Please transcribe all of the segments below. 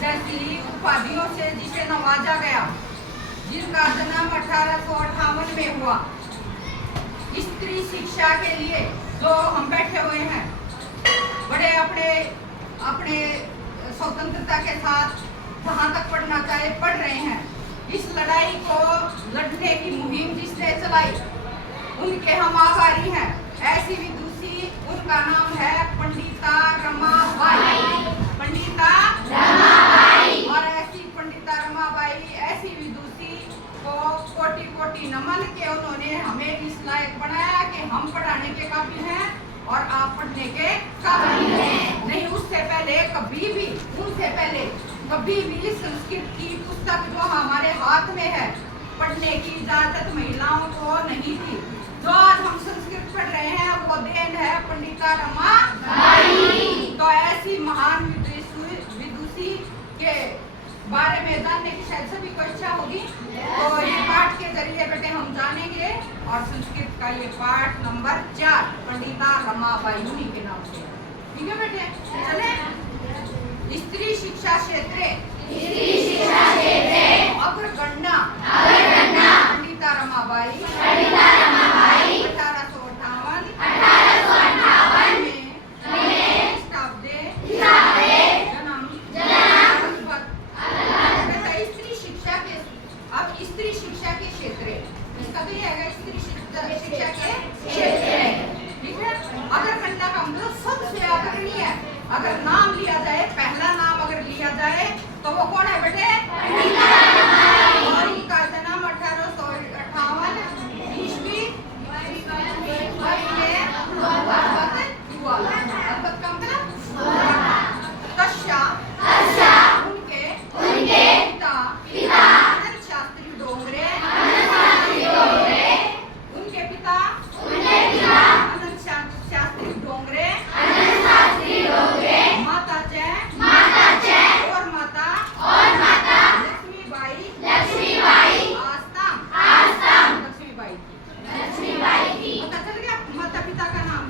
जैसी उपाधियों से जिसे नवाजा गया, जिनका जन्म 1858 में हुआ। स्त्री शिक्षा के लिए जो हम बैठे हुए हैं, बड़े अपने स्वतंत्रता के साथ जहाँ तक पढ़ना चाहे पढ़ रहे हैं। इस लड़ाई को लड़ने की मुहिम जिसने चलाई, उनके हम आभारी हैं। ऐसी विदुषी, उनका नाम है पंडिता रमाबाई। पंडिता रमाबाई। और ऐसी पंडिता रमाबाई, ऐसी विदुषी को कोटि कोटि नमन के उन्होंने हमें इस लायक बनाया कि हम पढ़ाने के काबिल हैं और आप पढ़ने के काबिल हैं। नहीं, उससे पहले कभी भी, उनसे पहले कभी भी संस्कृत की पुस्तक जो हमारे हाथ में है, पढ़ने की इजाजत महिलाओं को नहीं थी। जो आज हम संस्कृत पढ़ रहे हैं वो देन है पंडिता रमाबाई। तो ऐसी महान विदुषी के बारे में जानने की शायद सभी को इच्छा होगी। तो ये पाठ के जरिए बेटे हम जानेंगे, और संस्कृत का ये पाठ नंबर 4 पंडिता रमाबाई उन्हीं के नाम से। ठीक है बेटे, चले। स्त्री शिक्षा क्षेत्रे अग्रगण्या पंडिता रमाबाई 1858 में शताब्दे जन्म। स्त्री शिक्षा के, अब स्त्री शिक्षा के क्षेत्र, इसका तो ये है स्त्री शिक्षा के क्षेत्र। ठीक है, अग्रगण्या का मतलब सबसे अग्रणी है। अगर नाम लिया जाए, पहला नाम अगर लिया जाए तो वो कौन है बेटे? और इनका जन्म 1858 ईस्वी उनके पिता आनंद शास्त्री डोंगरे, उनके पिता आनंद शास्त्री डोंगरे, माता जय और माता लक्ष्मीबाई पता चल गया माता पिता का नाम।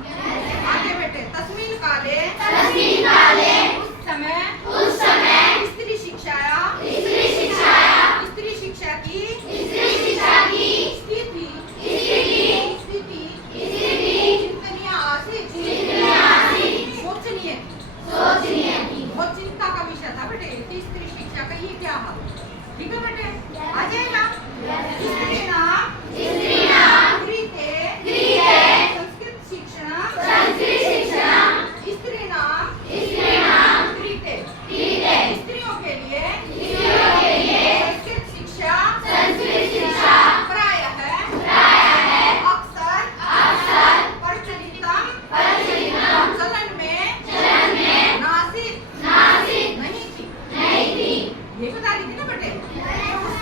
आगे बेटे, तस्मीन काले उस समय स्त्री शिक्षा की स्थिति चिंतनीय आसी, सोचनीय, बहुत चिंता का विषय था बेटे स्त्री शिक्षा का। ये क्या हाल? ठीक है बेटे, आ जाएगा। स्त्री नाम संस्कृत शिक्षण, स्त्री नाम स्त्रियों के लिए संस्कृत शिक्षा प्रायः अक्सर प्रचलितम चलन में नासिक नहीं थी। ये बता दी थी ना बेटे। उस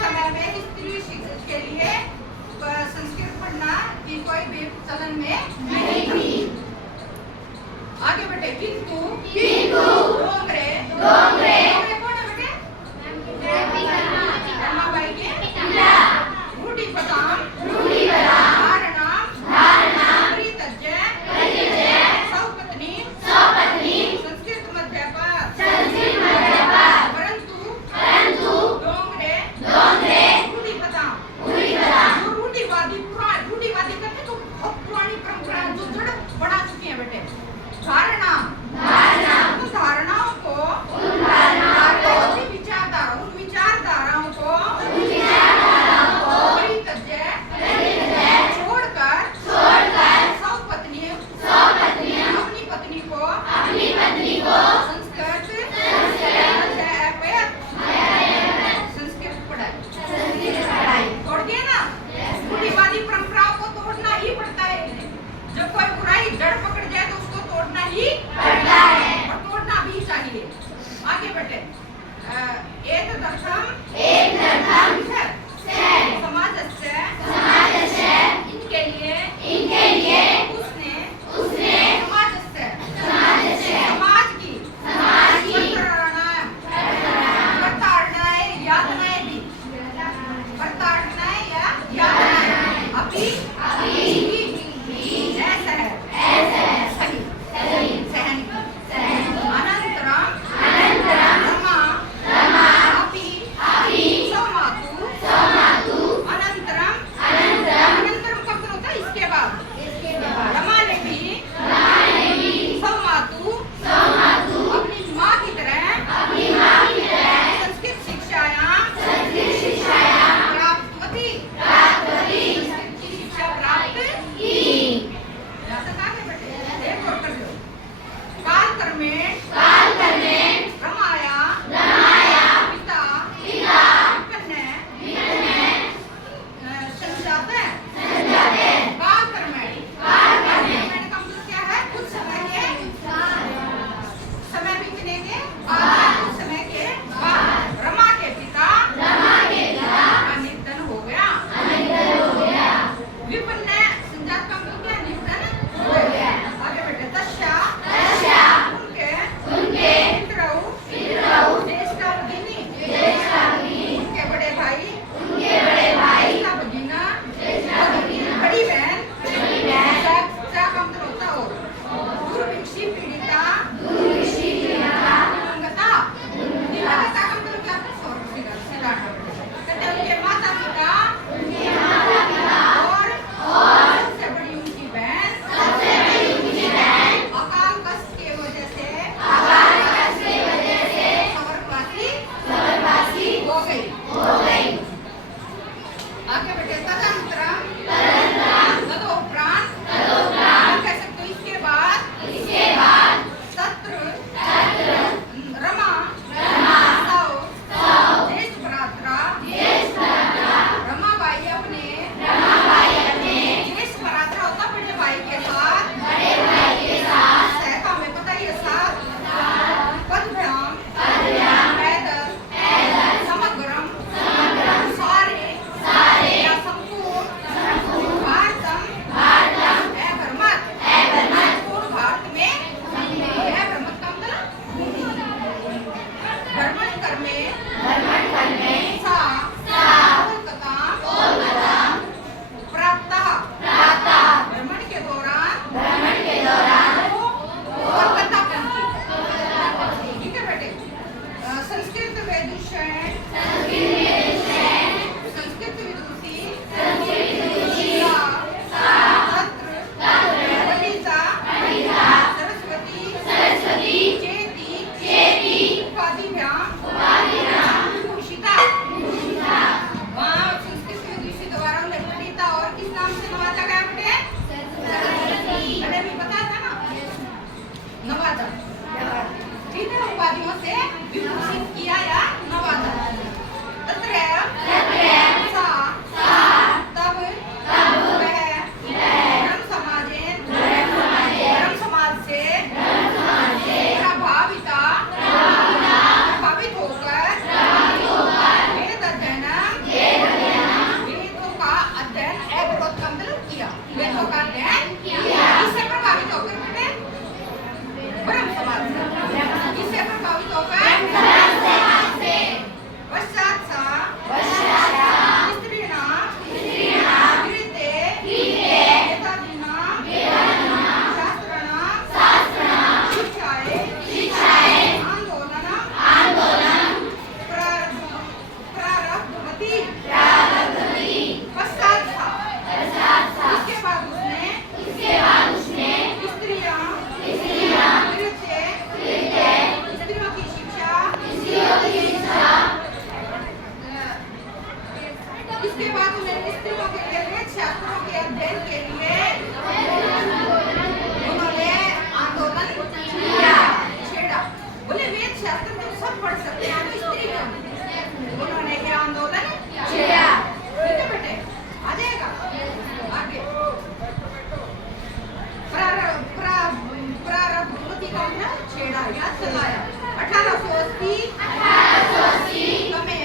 से विभूषित किया या नवाजा। तत्र सा तब वह धर्म समाज से प्रभावित होकर वेदों का अध्ययन किया। वेदों का अध्ययन इससे प्रभावित होकर बेटे ब्रह्म समाज से, इससे प्रभावित होकर पश्चात इसके बाद उन्होंने स्त्रियों के लिए शास्त्रों के अध्ययन के लिए उन्होंने आंदोलन छेड़ा। बोले वेद शास्त्र तो सब पढ़ सकते हैं, स्त्री क्यों? उन्होंने क्या आंदोलन छेड़ा। ठीक है बेटे, आ जाएगा आगे। प्रारब्धवती का छेड़ा या चलाया 1880 में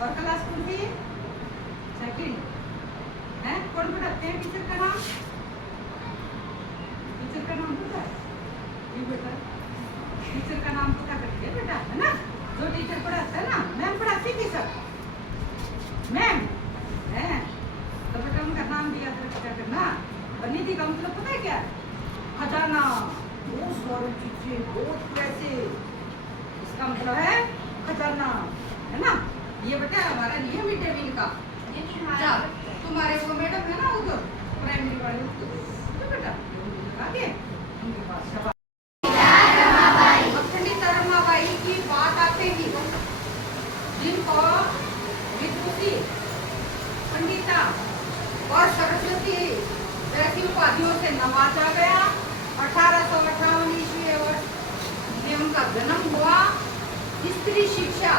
और क्लास कौन सी? सेकंड है। कौन पढ़ाते हैं? टीचर का नाम? टीचर का नाम पता है? ये बेटा टीचर का नाम पता करती है बेटा, है ना? जो टीचर पढ़ाता है ना, मैम पढ़ाती थी सर, मैम है तो बेटा उनका नाम दिया क्या करना। और निधि का मतलब पता है क्या? खजाना, बहुत सारी चीजें, बहुत पैसे, इसका मतलब है खजाना, है ना? ये बेटा हमारा नहीं है मिड डे मील का। तुम्हारे वो मैडम है ना उधर प्राइमरी वाले, तो बेटा आगे उनके पास पंडित रमाबाई की बात आते ही जिनको विभूति, पंडिता और सरस्वती जैसी उपाधियों से नवाजा गया। 1858 ईस्वी में उनका जन्म हुआ। स्त्री शिक्षा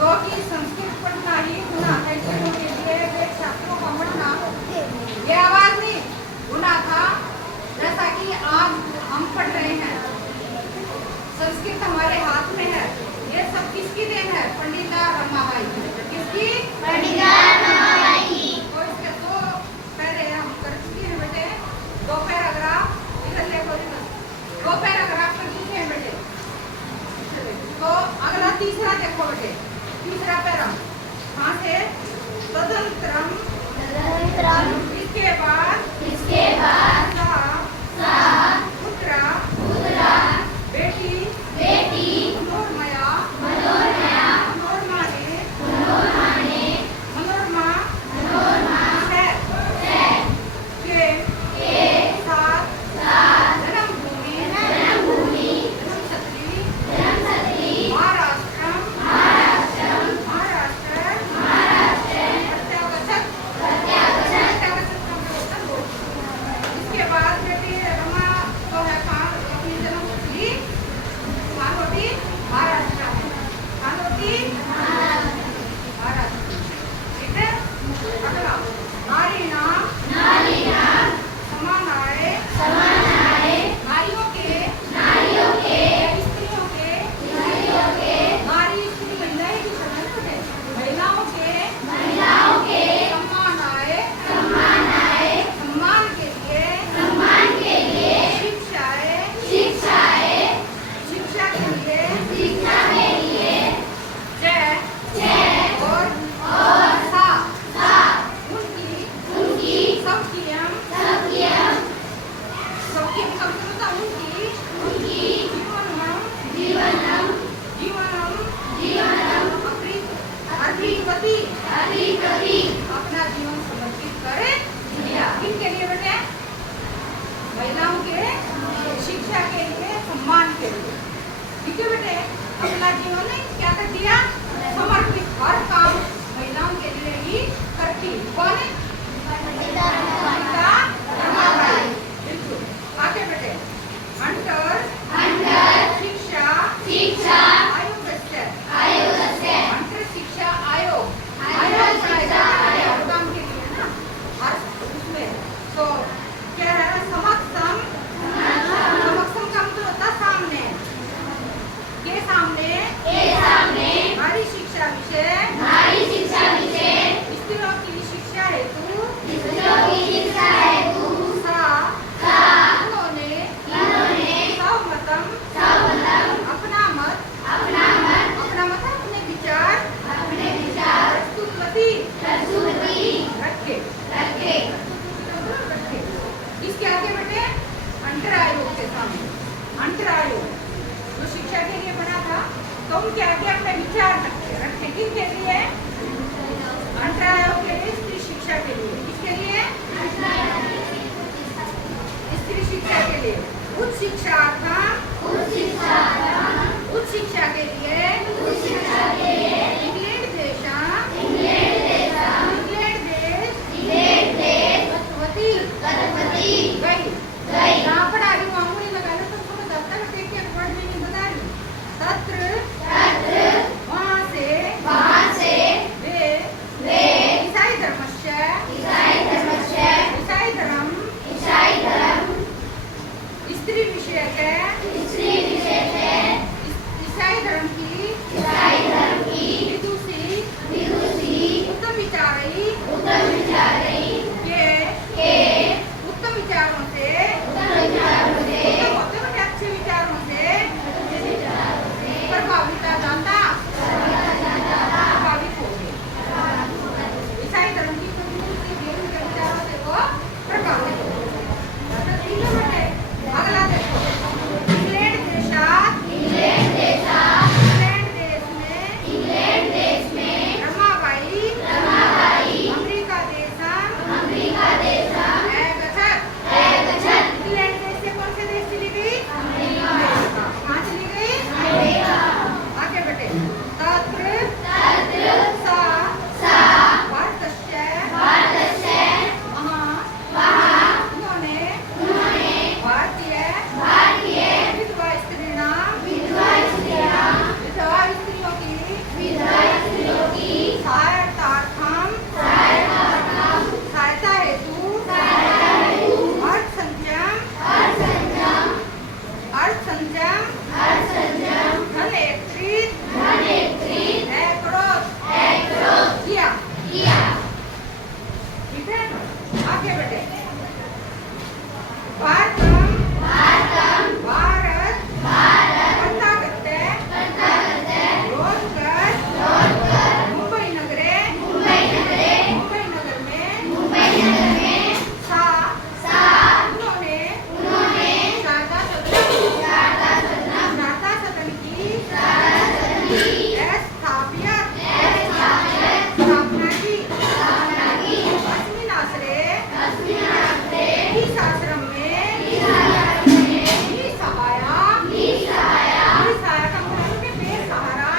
जो कि संस्कृत पढ़ना ही गुनाह है, स्त्रियों के लिए वेद शास्त्रों का पढ़ना ये आवाज नहीं गुनाह था। जैसा कि आज हम पढ़ रहे हैं, संस्कृत हमारे हाथ में है। ये सब किसकी देन है? पंडिता रमाबाई। किसकी? पंडिता रमाबाई। तो इसके दो पहले हम कर चुके हैं बेटे, दो पैराग्राफ इधर देखो, दो पैराग्राफ कर चुके हैं बेटे। तो अगला तीसरा देखो बेटे, तीसरा पैरा कहाँ से? तदंतरम, इसके बाद सा पुत्र बेटी मनोरमा ने के साथ जन्मभूमि जन्मस्थली महाराष्ट्र प्रत्यागत। इसके बाद बेटी शिक्षा के लिए, सम्मान के लिए। ठीक है बेटे, अपना जीवन ने क्या कर दिया, समर्पित, हर काम महिलाओं के लिए ही करती। कौन है? रमाबाई। बिल्कुल। आगे बेटे, अंतर शिक्षा अंतर शिक्षा आयोग हर काम के लिए ना, हर उसमें तो क्या है, समक्षम का मतलब होता है सामने, के सामने नारी शिक्षा विषय स्त्रियों की शिक्षा हेतु अपना मत अपने विचार रखे। इसके आगे बेटे अंतर आयोग के सामने, अंतर आयोग जो शिक्षा के लिए बना था, तो उनके आगे अपने विचार रखे। किसके लिए? अंतर आयोग के लिए, स्त्री शिक्षा के लिए। किसके लिए? स्त्री शिक्षा के लिए। उच्च शिक्षा के लिए इंग्लैंड देश गई। यहाँ पर आगे मामूली लगा लो तो समझ आता है, देख के वर्ड में नहीं बता रही। तत्र वहाँ से वे ईसाई धर्म स्त्री विषय के ईसाई धर्म की विदुषी उत्तम विचारई के उत्तम विचारों से अच्छे विचारों से प्रभावित हो गए। ईसाई धर्म की विचारों से वो प्रभावित हो गए। अगला देखो, इंग्लैंड देश में रमाबाई अमेरिका देशम इंग्लैंड देश से कौन से देश चली गई? अमेरिका। कहाँ चली गई? आगे बढ़े। तत्र सा भारतस्य वहाँ उन्होंने भारतीय विधवा स्त्रियों की सहायता हेतु अर्थ संचम धन एकत्रित किया। ठीक है, आगे बढ़े। भारत मुंबई नगर में उन्होंने शारदा सदन की स्थापना की। अश्विन आश्रय इस आश्रम में सहारा का मतलब है बेसहारा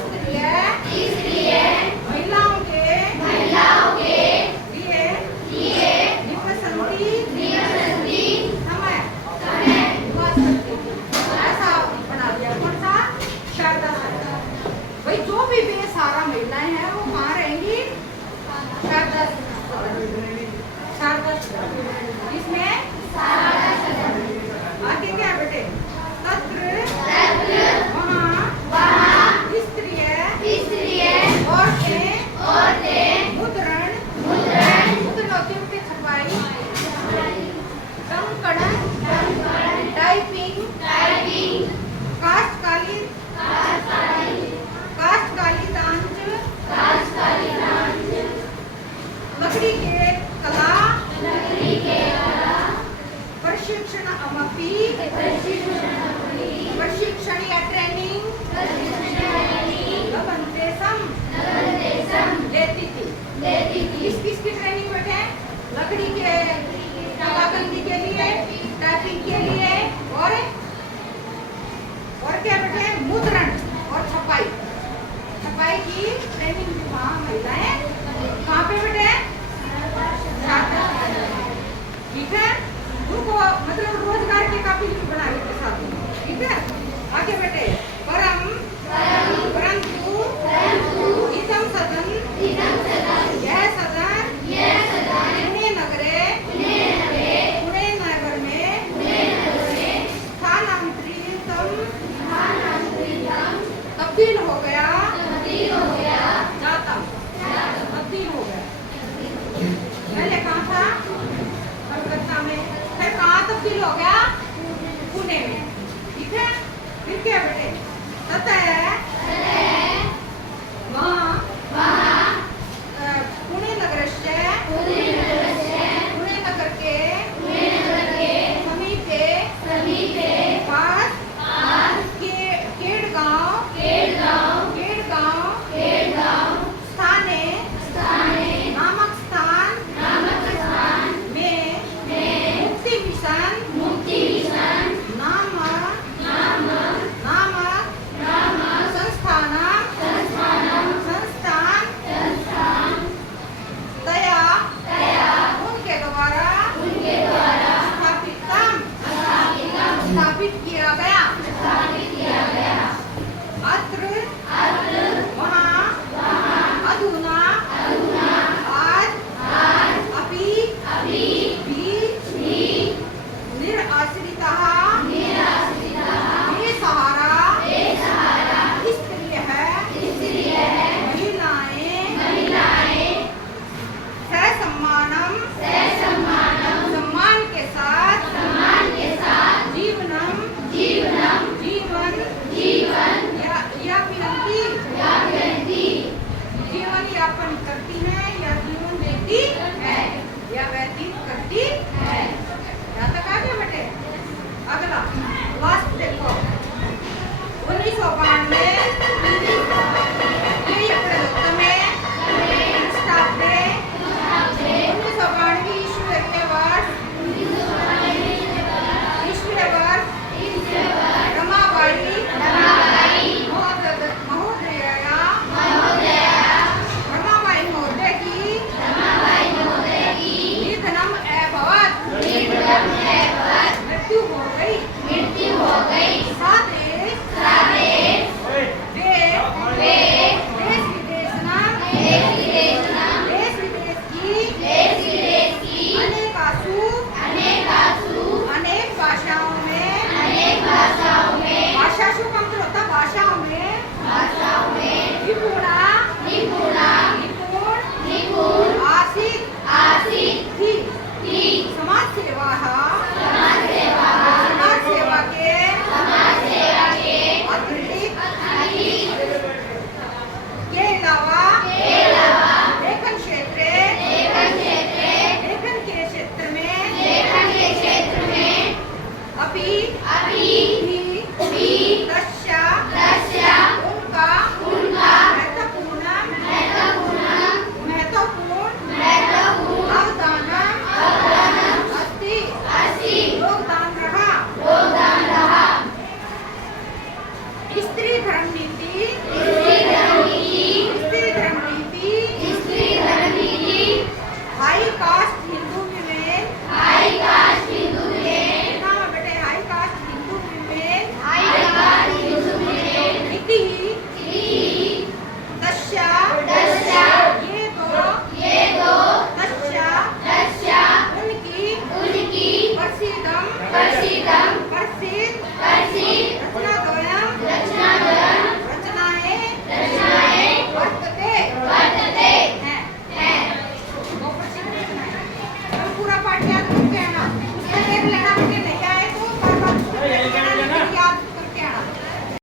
स्त्रियों महिलाओं के लिए निवसंती समय ऐसा बना दिया। कौन सा? शारदा सदन। भाई जो भी बेसहारा महिलाएं हैं वो कहाँ रहेंगी? शारदा इसमें आगे क्या बेटे? तत्र वहाँ स्त्रिय औरतें मुद्रण होती उनकी छपाई, कंकड़न टाइपिंग काष्ठकाली तांज लकड़ी के कला समुदाय की प्रेमी महिलाएं कहाँ पे बेटे? ठीक है, उनको मतलब रोजगार के काफी बनाए के साथ, ठीक है। आगे बेटे, परंतु इदम सदन, यह सदन पुणे नगर में स्थानांतरित तब्दील हो गया जाता, तब्दील हो गया। पहले कहाँ था? कलकत्ता में, फिर कहाँ तब्दील हो गया? पुणे में, ठीक है। फिर क्या बेटे? ततः वहाँ पुणे नगर के समीपे पास केड़गांव स्थाने नामक स्थान में मुक्ति मिशन नामक संस्थान उनके द्वारा स्थापित किया गया। अत्र वहाँ अधुना आज अपि भी निराश्रितः बेसहारा स्त्री है, महिलाएं सम्मान के साथ जीवन यापन करती है या जीवन देती है या व्यतीत करती है। यहाँ तक आ गया बेटे। अगला लास्ट देखो, 1992 मृत्यु हो गई। देश विदेश की अनेक भाषाओं में भाषा शुभ होता, भाषाओं में निपुण आसिक थी। समाज सेवा के के अलावा लेखन के क्षेत्र में अभी भी दृश्य उनका महत्वपूर्ण अवदान अस्ति, योगदान रहा। स्त्री धर्म नीति हाई कास्ट हिंदू विमेन बेटे, हाई कास्ट हिंदू विमेन नीति दस्या ये दो दस्या उनकी प्रसिद्ध रचनाएं वर्तते हैं। वो प्रसिद्ध रचनाएं। तो पूरा पाठ याद करके है ना, उसका देख लेना, मुझे नहीं आए तो बार-बार